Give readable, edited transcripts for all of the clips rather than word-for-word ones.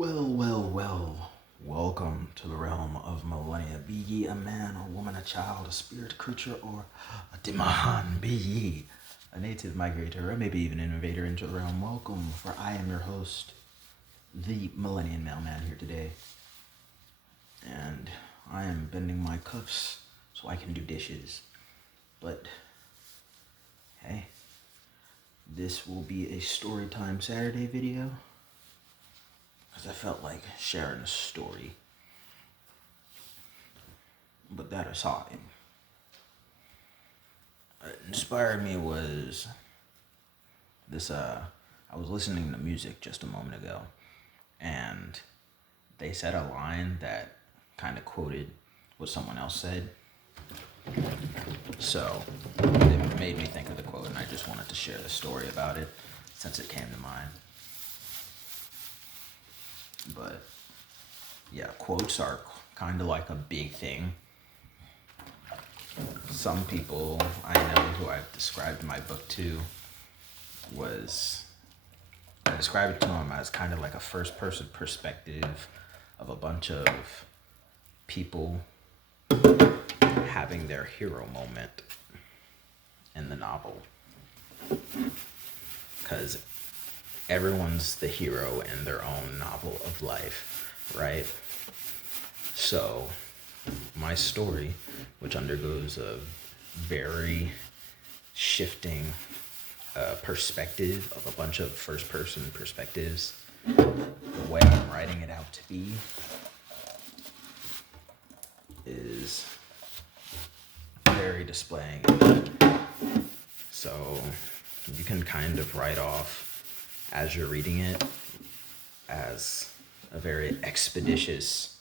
Well. Welcome to the realm of Millenia. Be ye a man, a woman, a child, a spirit creature, or a demon. Be ye a native migrator, or maybe even an invader into the realm. Welcome, for I am your host, the Millennium Mailman here today. And I am bending my cuffs so I can do dishes. But, hey, this will be a Storytime Saturday video. Because I felt like sharing a story. But that aside, what inspired me was this, I was listening to music just a moment ago, and they said a line that kind of quoted what someone else said. So, it made me think of the quote, and I just wanted to share the story about it, since it came to mind. But yeah, quotes are kind of like a big thing. Some people I know who I've described my book to I described it to them as kind of like a first person perspective of a bunch of people having their hero moment in the novel. Because everyone's the hero in their own novel of life, right? So, my story, which undergoes a very shifting perspective of a bunch of first-person perspectives, the way I'm writing it out to be is very displaying. So, you can kind of write off as you're reading it as a very expeditious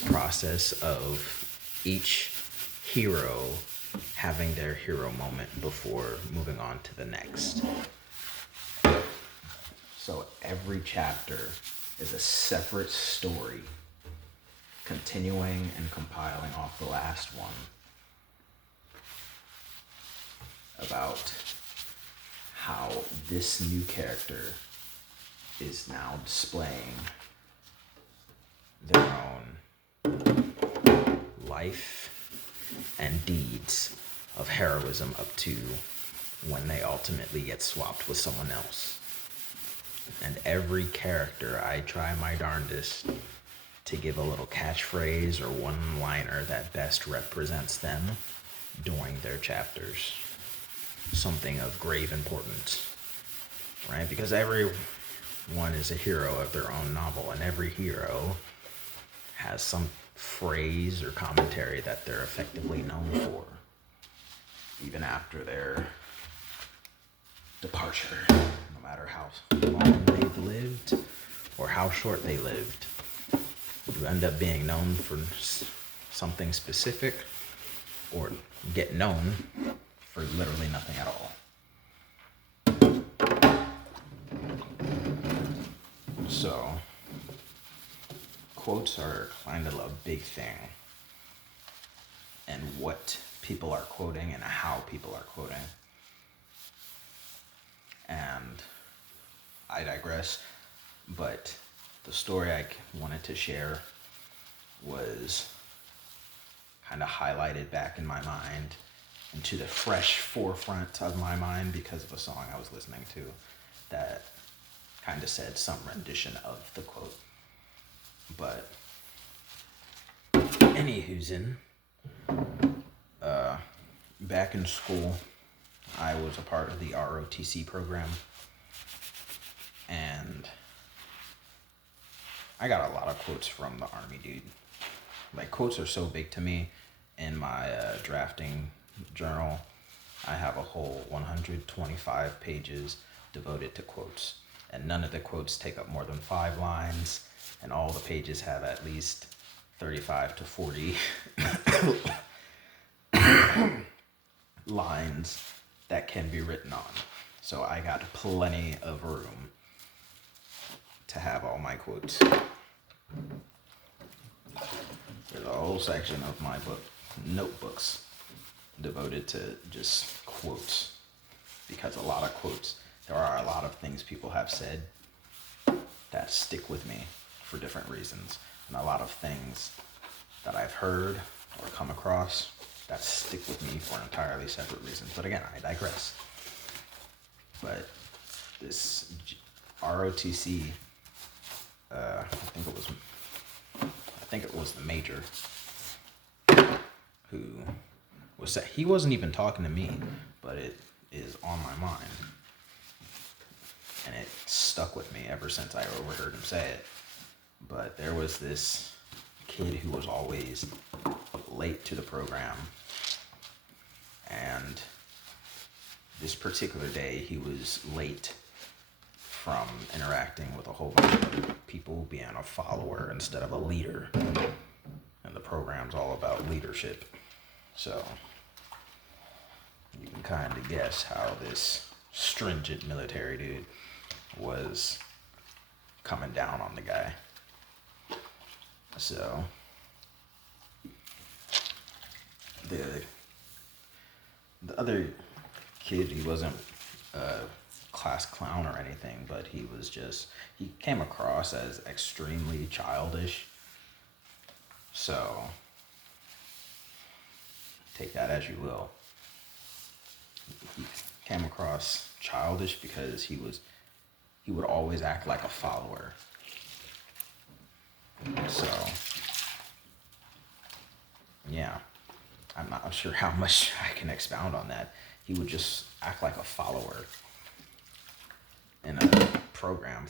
process of each hero having their hero moment before moving on to the next. So every chapter is a separate story, continuing and compiling off the last one about how this new character is now displaying their own life and deeds of heroism up to when they ultimately get swapped with someone else. And every character, I try my darndest to give a little catchphrase or one-liner that best represents them during their chapters. Something of grave importance, right? Because everyone is a hero of their own novel, and every hero has some phrase or commentary that they're effectively known for, even after their departure, no matter how long they've lived or how short they lived. You end up being known for something specific or get known for literally nothing at all. So, quotes are kind of a big thing, and what people are quoting and how people are quoting. And I digress, but the story I wanted to share was kind of highlighted back in my mind into the fresh forefront of my mind because of a song I was listening to that kind of said some rendition of the quote. But anywho'sin, back in school, I was a part of the ROTC program, and I got a lot of quotes from the Army, dude. Like, quotes are so big to me. In my drafting journal, I have a whole 125 pages devoted to quotes, and none of the quotes take up more than 5 lines, and all the pages have at least 35 to 40 lines that can be written on. So I got plenty of room to have all my quotes. There's a whole section of my book, notebooks, devoted to just quotes, because there are a lot of things people have said that stick with me for different reasons, and a lot of things that I've heard or come across that stick with me for entirely separate reasons. But again, I digress. But this ROTC, I think it was the major who he wasn't even talking to me, but it is on my mind, and it stuck with me ever since I overheard him say it. But there was this kid who was always late to the program, and this particular day he was late from interacting with a whole bunch of other people, being a follower instead of a leader. And the program's all about leadership. So you can kind of guess how this stringent military dude was coming down on the guy. So the other kid, he wasn't a class clown or anything, but he came across as extremely childish. So take that as you will. He came across childish because he would always act like a follower. So yeah, I'm not sure how much I can expound on that. He would just act like a follower in a program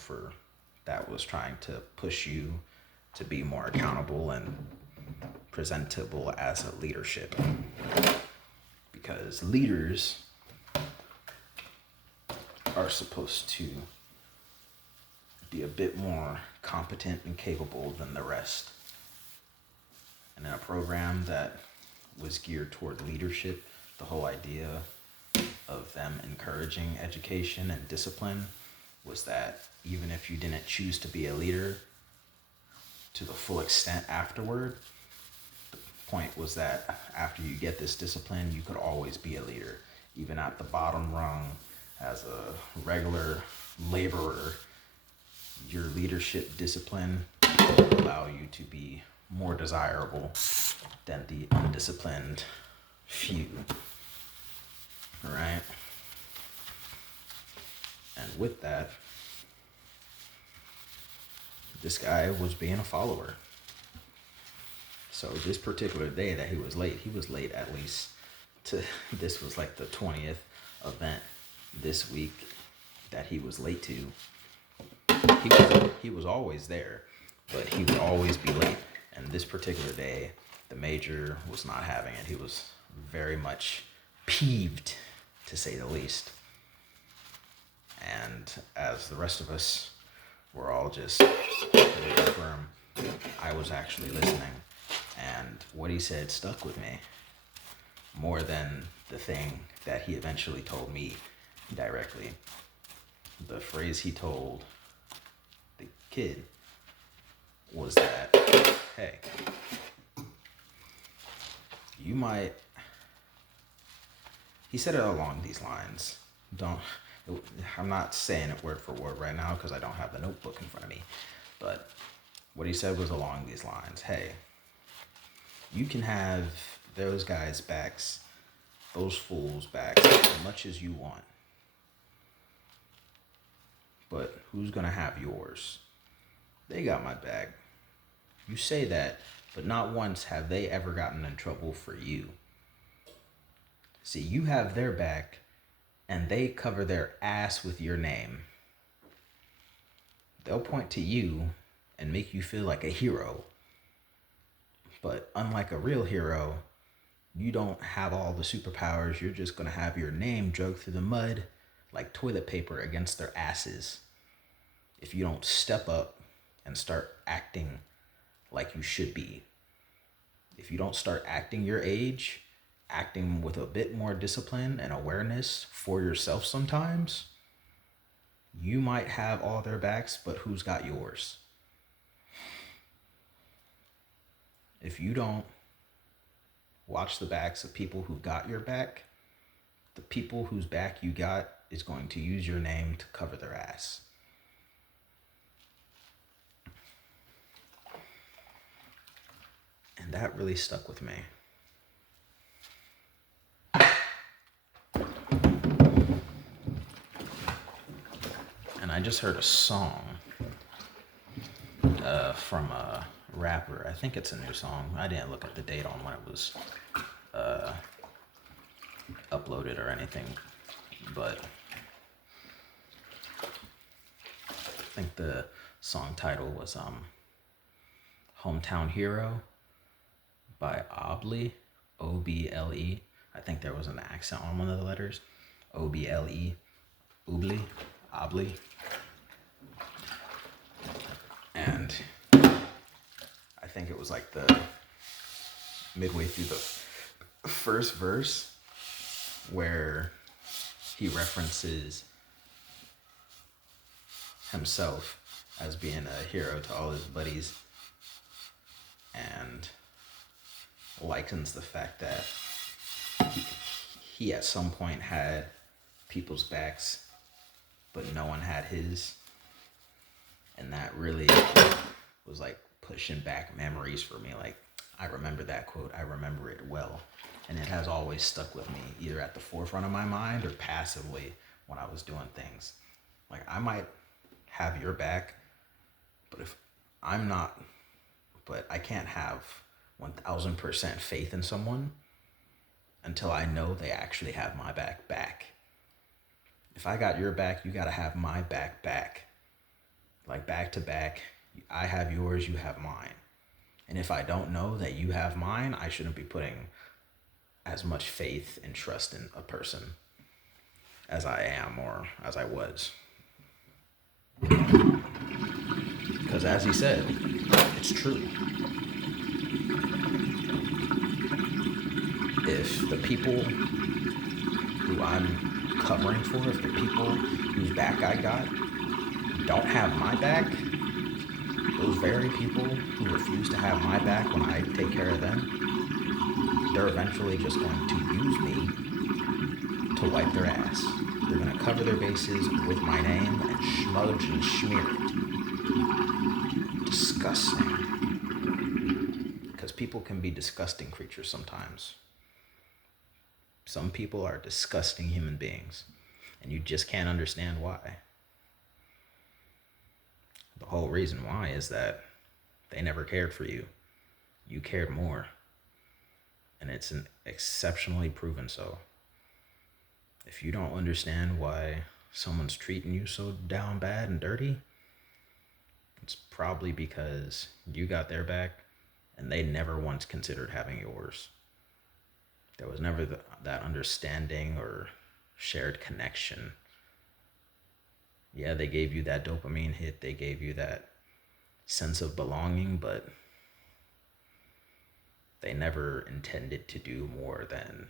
that was trying to push you to be more accountable and presentable as a leadership. Because leaders are supposed to be a bit more competent and capable than the rest. And in a program that was geared toward leadership, the whole idea of them encouraging education and discipline was that even if you didn't choose to be a leader to the full extent afterward, the point was that after you get this discipline, you could always be a leader. Even at the bottom rung, as a regular laborer, your leadership discipline will allow you to be more desirable than the undisciplined few. Right? And with that, this guy was being a follower. So this particular day that he was late at least this was like the 20th event this week that he was late to. He was always there, but he would always be late. And this particular day, the major was not having it. He was very much peeved, to say the least. And as the rest of us were all just waiting for him, I was actually listening. And what he said stuck with me more than the thing that he eventually told me directly. The phrase he told the kid was that, hey, you might, he said it along these lines. I'm not saying it word for word right now because I don't have the notebook in front of me, but what he said was along these lines. Hey, you can have those guys' backs, those fools' backs, as much as you want. But who's going to have yours? They got my back. You say that, but not once have they ever gotten in trouble for you. See, you have their back, and they cover their ass with your name. They'll point to you and make you feel like a hero. But unlike a real hero, you don't have all the superpowers. You're just going to have your name dragged through the mud like toilet paper against their asses if you don't step up and start acting like you should be. If you don't start acting your age, acting with a bit more discipline and awareness for yourself sometimes, you might have all their backs, but who's got yours? If you don't watch the backs of people who got your back, the people whose back you got is going to use your name to cover their ass. And that really stuck with me. And I just heard a song from a rapper. I think it's a new song. I didn't look at the date on when it was uploaded or anything, but I think the song title was Hometown Hero by Oble, O-B-L-E. I think there was an accent on one of the letters. O-B-L-E, Oble, Oble. And I think it was like the midway through the first verse where he references himself as being a hero to all his buddies and likens the fact that he at some point had people's backs, but no one had his. And that really was like pushing back memories for me. Like, I remember that quote. I remember it well. And it has always stuck with me, either at the forefront of my mind or passively when I was doing things. Like, I might have your back, but if I'm not, but I can't have 1000% faith in someone until I know they actually have my back. If I got your back, you gotta have my back. Like, back to back, I have yours, you have mine. And if I don't know that you have mine, I shouldn't be putting as much faith and trust in a person as I am or as I was. Because as he said, it's true. If the people who I'm covering for, if the people whose back I got don't have my back, those very people who refuse to have my back when I take care of them, they're eventually just going to use me to wipe their ass. They're going to cover their bases with my name and smudge and smear it. Disgusting. Because people can be disgusting creatures sometimes. Some people are disgusting human beings, and you just can't understand why. The whole reason why is that they never cared for you. You cared more. And it's exceptionally proven so. If you don't understand why someone's treating you so down bad and dirty, it's probably because you got their back and they never once considered having yours. There was never that understanding or shared connection. Yeah, they gave you that dopamine hit, they gave you that sense of belonging, but they never intended to do more than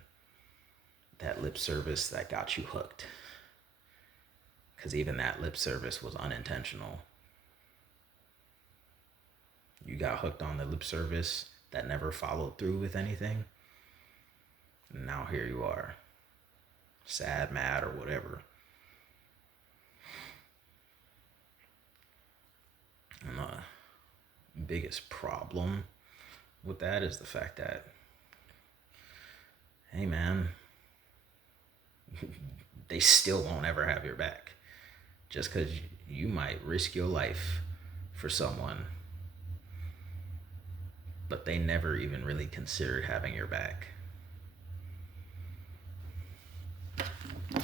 that lip service that got you hooked. Because even that lip service was unintentional. You got hooked on the lip service that never followed through with anything. And now here you are, sad, mad, or whatever. And the biggest problem with that is the fact that, hey man, they still won't ever have your back. Just because you might risk your life for someone, but they never even really considered having your back. So,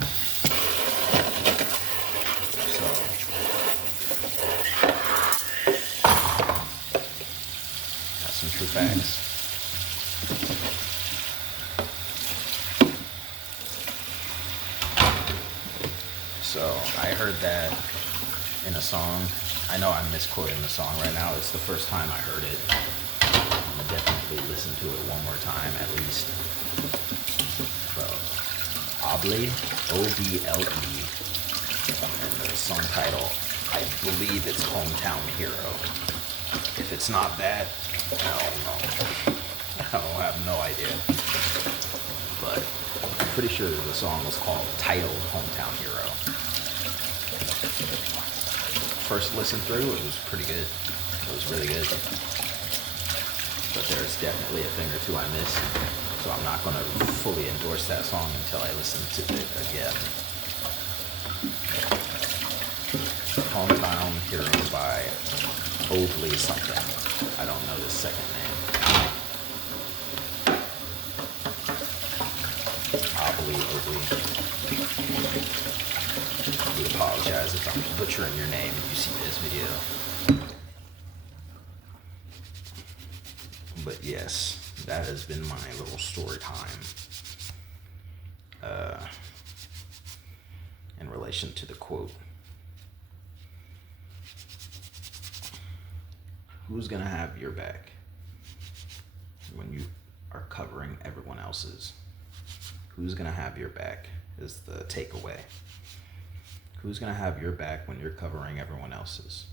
that's some true facts. So I heard that in a song. I know I'm misquoting the song right now. It's the first time I heard it. I'm gonna definitely listen to it one more time at least. So, Oble, O-B-L-E, and the song title, I believe it's Hometown Hero. If it's not that, I don't know. I have no idea. But Pretty sure the song was called titled Hometown Hero. First listen through, it was pretty good. It was really good. But there's definitely a thing or two I missed. So I'm not going to fully endorse that song until I listen to it again. Hometown Hero by Oakley something. I don't know the second name. Oakley. I do apologize if I'm butchering your name and you see this video. But yes, that has been my little story time in relation to the quote. Who's gonna have your back when you are covering everyone else's? Who's gonna have your back is the takeaway. Who's gonna have your back when you're covering everyone else's?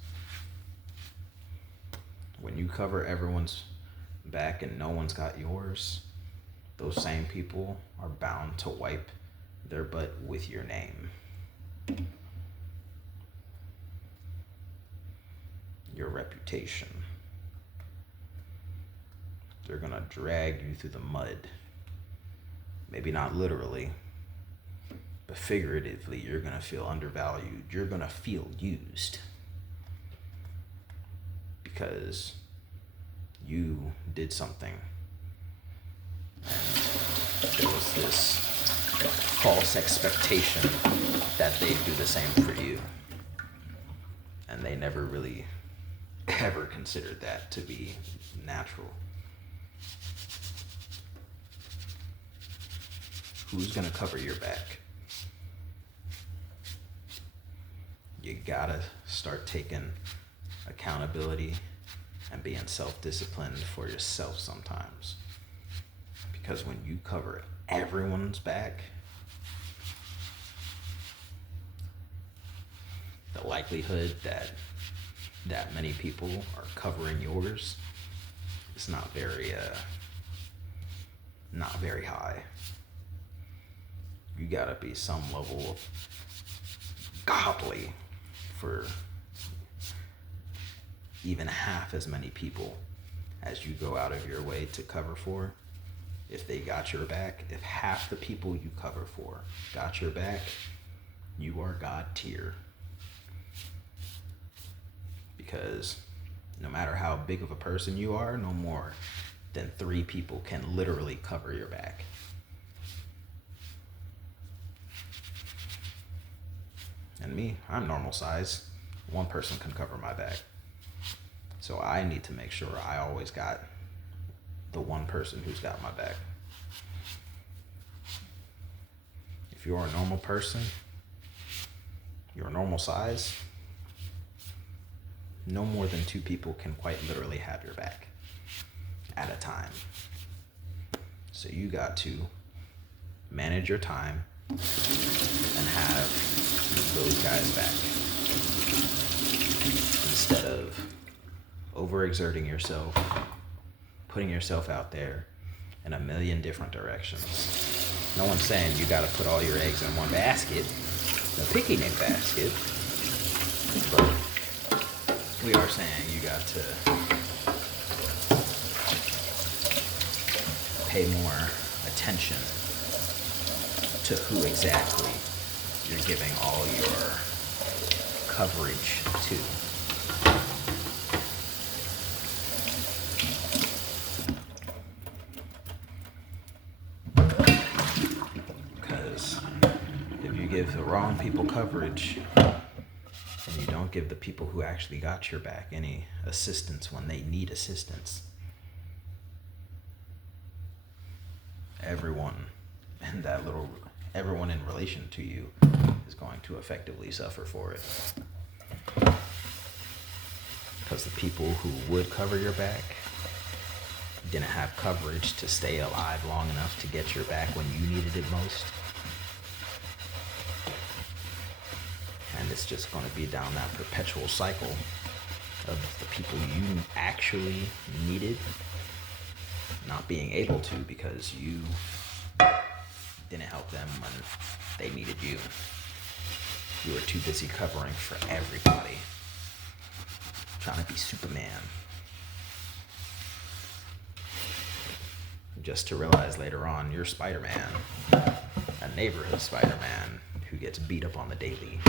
When you cover everyone's back and no one's got yours, those same people are bound to wipe their butt with your name. Your reputation. They're gonna drag you through the mud. Maybe not literally, but figuratively, you're gonna feel undervalued. You're gonna feel used because you did something. And there was this false expectation that they'd do the same for you. And they never really ever considered that to be natural. Who's gonna cover your back? You gotta start taking accountability and being self-disciplined for yourself sometimes. Because when you cover everyone's back, the likelihood that many people are covering yours is not very high. You gotta be some level of godly for even half as many people as you go out of your way to cover for. If they got your back, if half the people you cover for got your back, you are God tier. Because no matter how big of a person you are, no more than 3 people can literally cover your back. And me, I'm normal size. 1 person can cover my back. So I need to make sure I always got the 1 person who's got my back. If you're a normal person, you're a normal size, no more than 2 people can quite literally have your back at a time. So you got to manage your time and have those guys back instead of overexerting yourself, putting yourself out there in a million different directions. No one's saying you got to put all your eggs in one basket, the picnic basket, but we are saying you got to pay more attention to who exactly you're giving all your coverage to. Because if you give the wrong people coverage and you don't give the people who actually got your back any assistance when they need assistance, everyone in relation to you is going to effectively suffer for it. Because the people who would cover your back didn't have coverage to stay alive long enough to get your back when you needed it most. And it's just going to be down that perpetual cycle of the people you actually needed not being able to because you didn't help them when they needed you. You were too busy covering for everybody, trying to be Superman. Just to realize later on, you're Spider-Man, a neighborhood Spider-Man who gets beat up on the daily,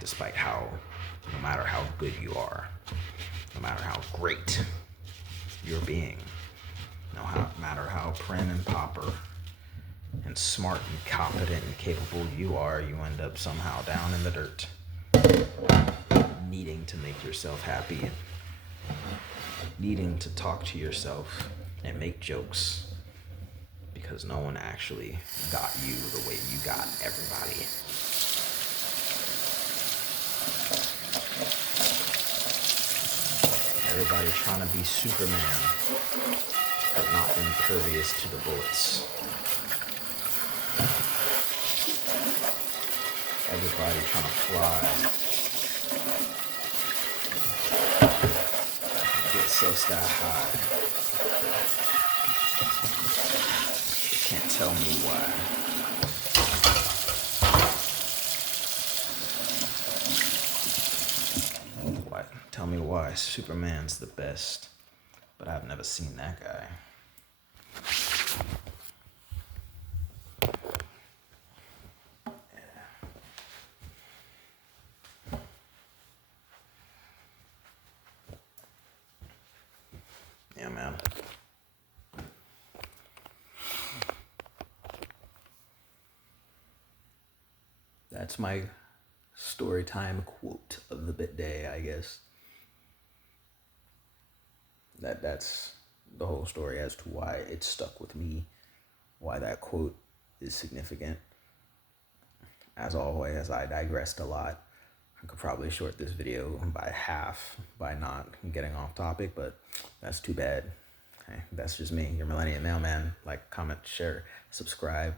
despite no matter how good you are, no matter how great you're being, no matter how prim and proper and smart and competent and capable you are, you end up somehow down in the dirt, needing to make yourself happy and needing to talk to yourself and make jokes because no one actually got you the way you got everybody. Everybody trying to be Superman, but not impervious to the bullets. Everybody trying to fly. Get so sky high. Can't tell me why. What? Tell me why Superman's the best, but I've never seen that guy. Yeah, man. That's my story time quote of the bit day, I guess. That's the whole story as to why it stuck with me, why that quote is significant. As always, I digressed a lot. I could probably short this video by half by not getting off topic, but that's too bad. Okay, that's just me, your Millenia Mailman. Like, comment, share, subscribe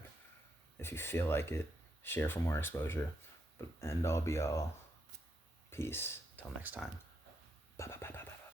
if you feel like it. Share for more exposure. But end all be all. Peace. Till next time. Bye.